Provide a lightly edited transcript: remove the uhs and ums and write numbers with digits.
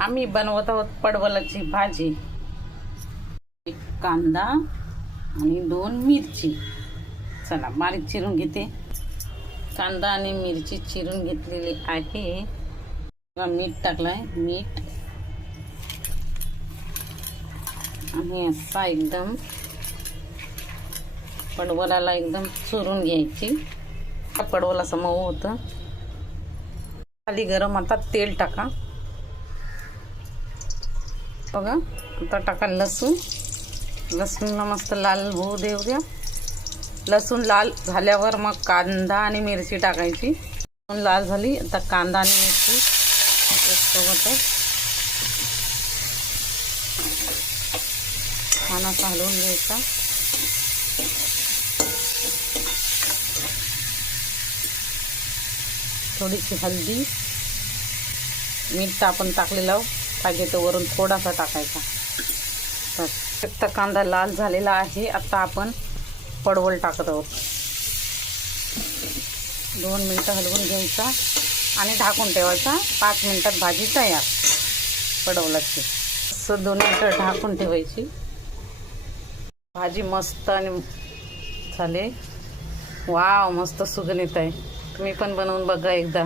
आम्ही बनवत आहोत पडवलाची भाजी। एक कांदा आणि 2 मिरची। चला बारीक चिरून घेते। कांदा आणि मिरची चिरून घेतलेली आहे। मीठ टाकलंय, मीठ आणि असा एकदम पडवलाला एकदम चुरून घ्यायची। पडवल असं मऊ होतं। खाली गरम, आता तेल टाका बघा। आता टाका लसूण। लसूणला मस्त लाल होऊ देऊ द्या। लसूण लाल झाल्यावर मग कांदा आणि मिरची टाकायची। लाल झाली आता कांदा आणि मिरची सोबतच छान असं हलवून घ्यायचा। थोडीशी हळदी, मीठ आपण टाकलेलं पाहिजे तर वरून थोडासा टाकायचा। तर कांदा लाल झालेला आहे। आता आपण पडवल टाकत आहोत। 2 मिनिटं हलवून घ्यायचा आणि ढाकून ठेवायचा। 5 मिनिटात भाजी तयार पडवलाची। असं 2 मिनिटं ढाकून ठेवायची। भाजी मस्त आणि झाले। वाव, मस्त सुगंध येत आहे। तुम्ही पण बनवून बघा एकदा।